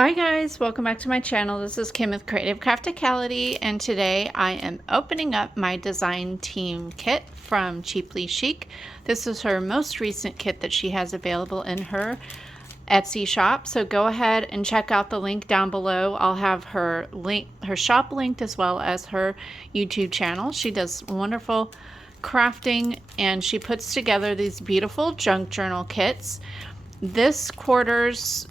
Hi guys, welcome back to my channel. This is Kim with Creative Crafticality, and today I am opening up my design team kit from Cheaply Chic. This is her most recent kit that she has available in her Etsy shop, so go ahead and check out the link down below. I'll have her shop linked as well as her YouTube channel. She does wonderful crafting and she puts together these beautiful junk journal kits. This quarter's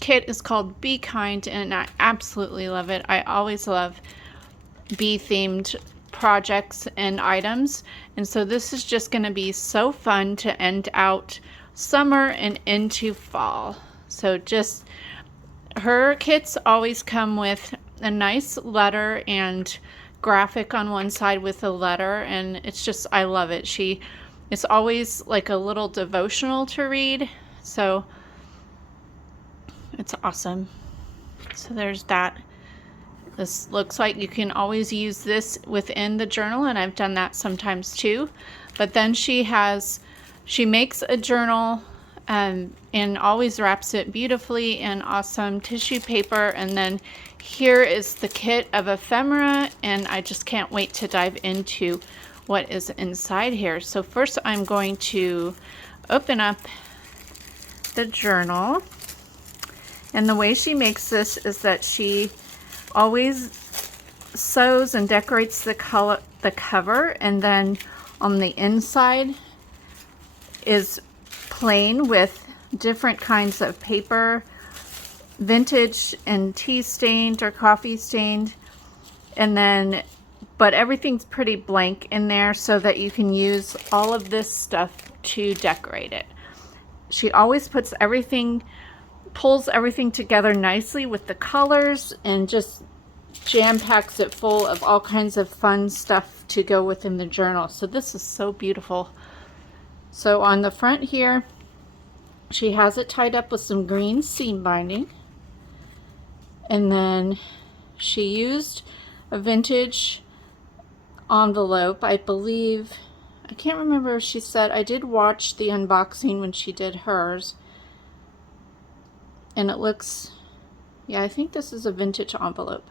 kit is called Be Kind, and I absolutely love it. I always love bee themed projects and items, and so this is just going to be so fun to end out summer and into fall. So just her kits always come with a nice letter and graphic on one side with a letter, and it's just, I love it. It's always like a little devotional to read, so it's awesome. So there's that. This looks like you can always use this within the journal, and I've done that sometimes too. But then she makes a journal and always wraps it beautifully in awesome tissue paper. And then here is the kit of ephemera, and I just can't wait to dive into what is inside here. So first I'm going to open up the journal. And the way she makes this is that she always sews and decorates the cover, and then on the inside is plain with different kinds of paper, vintage and tea stained or coffee stained, and then but everything's pretty blank in there so that you can use all of this stuff to decorate it. She always pulls everything together nicely with the colors and just jam packs it full of all kinds of fun stuff to go within the journal. So this is so beautiful. So on the front here, she has it tied up with some green seam binding, and then she used a vintage envelope, I believe. I can't remember if she said. I did watch the unboxing when she did hers, and it looks, yeah, I think this is a vintage envelope,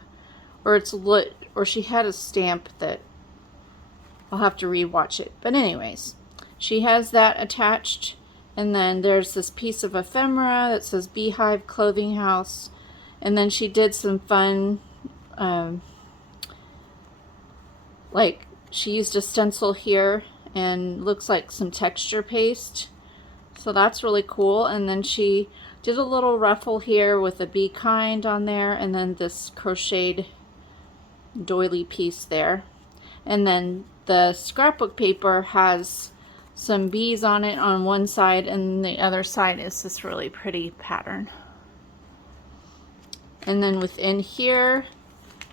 or it's lit, or she had a stamp that I'll have to rewatch it. But anyways, she has that attached, and then there's this piece of ephemera that says Beehive Clothing House, and then she did some fun, like she used a stencil here and looks like some texture paste, so that's really cool. And then she did a little ruffle here with a Be Kind on there, and then this crocheted doily piece there. And then the scrapbook paper has some bees on it on one side, and the other side is this really pretty pattern. And then within here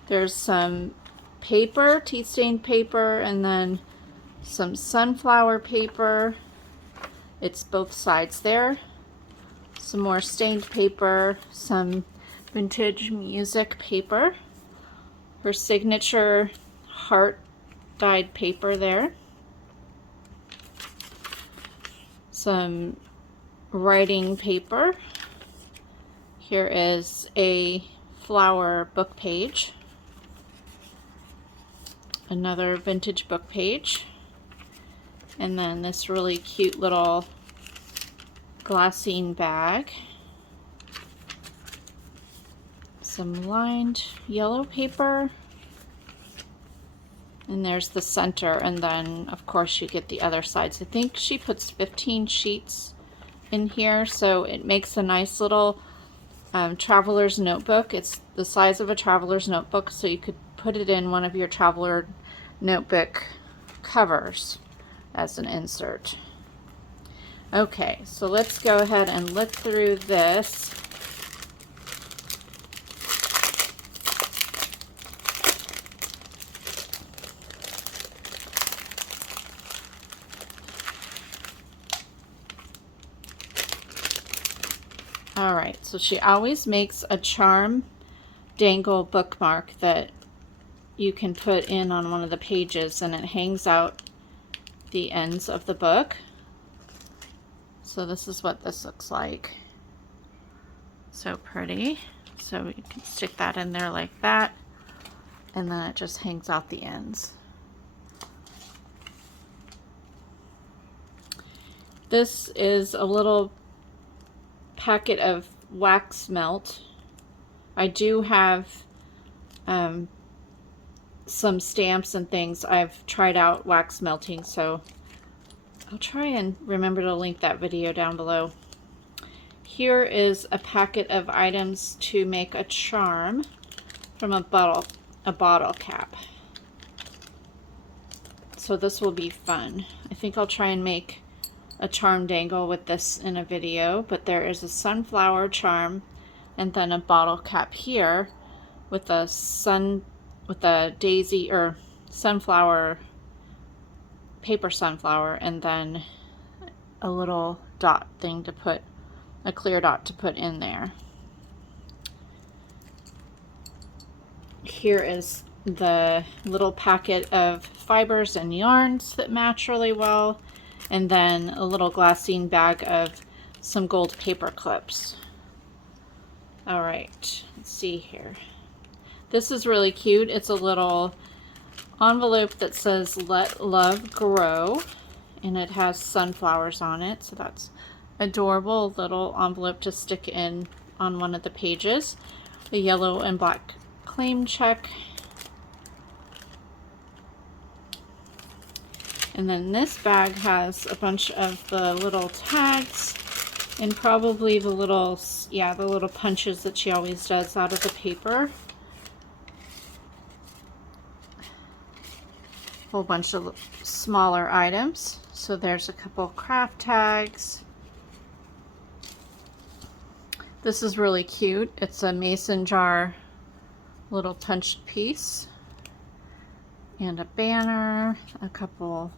there's some paper, tea stained paper, and then some sunflower paper. It's both sides there. Some more stained paper, some vintage music paper, her signature heart dyed paper there, some writing paper. Here is a flower book page, another vintage book page, and then this really cute little glassine bag, some lined yellow paper, and there's the center, and then of course you get the other sides. I think she puts 15 sheets in here, so it makes a nice little traveler's notebook. It's the size of a traveler's notebook, so you could put it in one of your traveler notebook covers as an insert. Okay, so let's go ahead and look through this. All right, so she always makes a charm dangle bookmark that you can put in on one of the pages, and it hangs out the ends of the book. So this is what this looks like. So pretty. So you can stick that in there like that, and then it just hangs out the ends. This is a little packet of wax melt. I do have some stamps and things. I've tried out wax melting, so I'll try and remember to link that video down below. Here is a packet of items to make a charm from a bottle cap. So this will be fun. I think I'll try and make a charm dangle with this in a video, but there is a sunflower charm and then a bottle cap here with a daisy or sunflower, paper sunflower, and then a little dot thing to put, a clear dot to put in there. Here is the little packet of fibers and yarns that match really well, and then a little glassine bag of some gold paper clips. All right, let's see here. This is really cute. It's a little envelope that says "Let Love Grow," and it has sunflowers on it, so that's adorable. Little envelope to stick in on one of the pages. A yellow and black claim check. And then this bag has a bunch of the little tags and probably the little, yeah, the little punches that she always does out of the paper. A whole bunch of smaller items. So there's a couple craft tags. This is really cute. It's a mason jar little punched piece. And a banner, a couple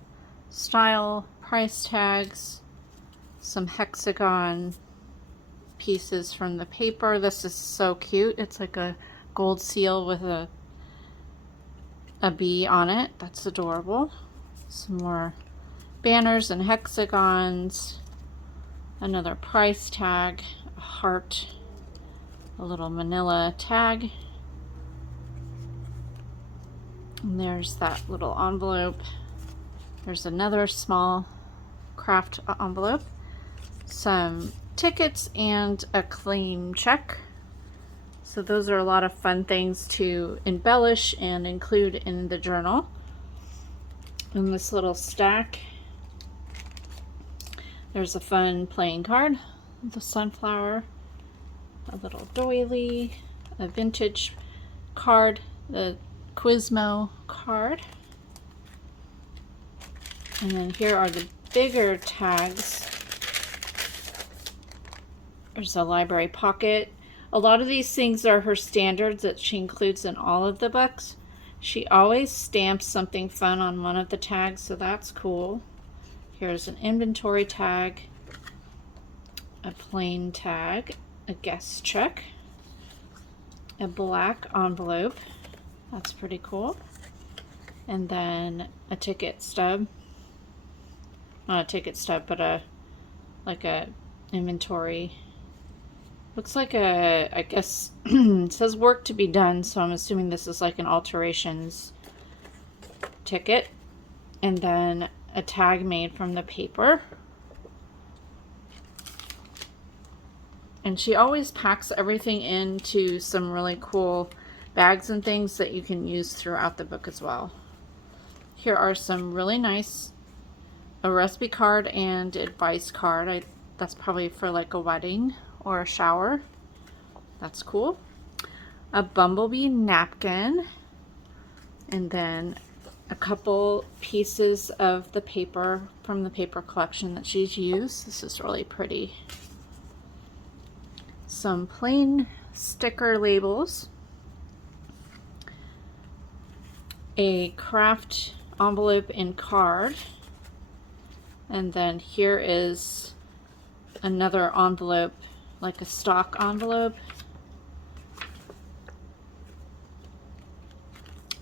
style price tags, some hexagon pieces from the paper. This is so cute. It's like a gold seal with a bee on it. That's adorable. Some more banners and hexagons, another price tag, a heart, a little manila tag, and there's that little envelope. There's another small craft envelope, some tickets, and a claim check. So those are a lot of fun things to embellish and include in the journal. In this little stack, there's a fun playing card, the sunflower, a little doily, a vintage card, the Quizmo card. And then here are the bigger tags. There's a library pocket. A lot of these things are her standards that she includes in all of the books. She always stamps something fun on one of the tags, so that's cool. Here's an inventory tag, a plain tag, a guest check, a black envelope. That's pretty cool. And then a ticket stub. Not a ticket stub, but like a inventory. Looks like I guess it says work to be done, so I'm assuming this is like an alterations ticket. And then a tag made from the paper. And she always packs everything into some really cool bags and things that you can use throughout the book as well. Here are some really nice, a recipe card and advice card. That's probably for like a wedding or a shower. That's cool. A bumblebee napkin, and then a couple pieces of the paper from the paper collection that she's used. This is really pretty. Some plain sticker labels, a craft envelope and card, and then here is another envelope, like a stock envelope.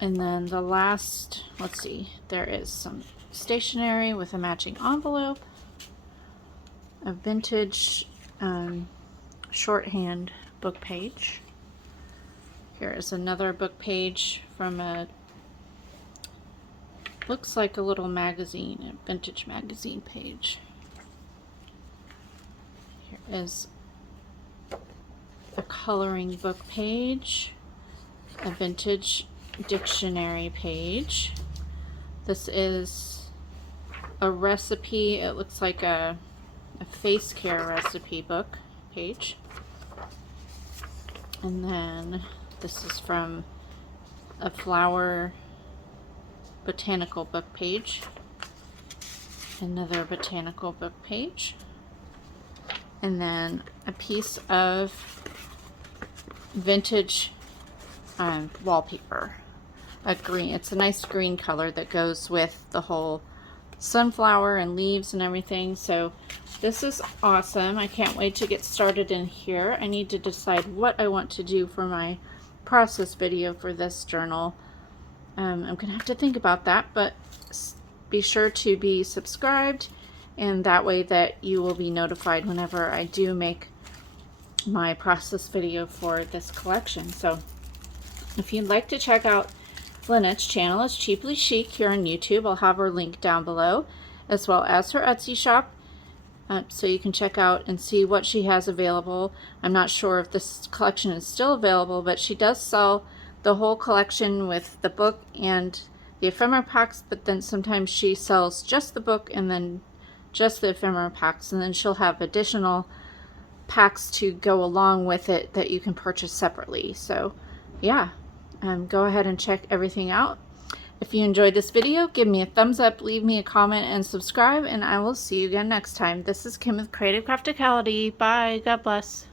And then the last, let's see, there is some stationery with a matching envelope, a vintage shorthand book page. Here is another book page from a, looks like a little magazine, a vintage magazine page. Here is a coloring book page, a vintage dictionary page. This is a recipe, it looks like a face care recipe book page. And then this is from a flower botanical book page. Another botanical book page. And then a piece of vintage wallpaper. A green, it's a nice green color that goes with the whole sunflower and leaves and everything. So this is awesome. I can't wait to get started in here. I need to decide what I want to do for my process video for this journal. I'm gonna have to think about that, but be sure to be subscribed, and that way that you will be notified whenever I do make my process video for this collection. So if you'd like to check out Lynette's channel, it's Cheaply Chic here on YouTube. I'll have her link down below, as well as her Etsy shop, so you can check out and see what she has available. I'm not sure if this collection is still available, but she does sell the whole collection with the book and the ephemera packs, but then sometimes she sells just the book and then just the ephemera packs, and then she'll have additional packs to go along with it that you can purchase separately. So yeah, go ahead and check everything out. If you enjoyed this video, give me a thumbs up, leave me a comment, and subscribe, and I will see you again next time. This is Kim with Creative Crafticality. Bye. God bless.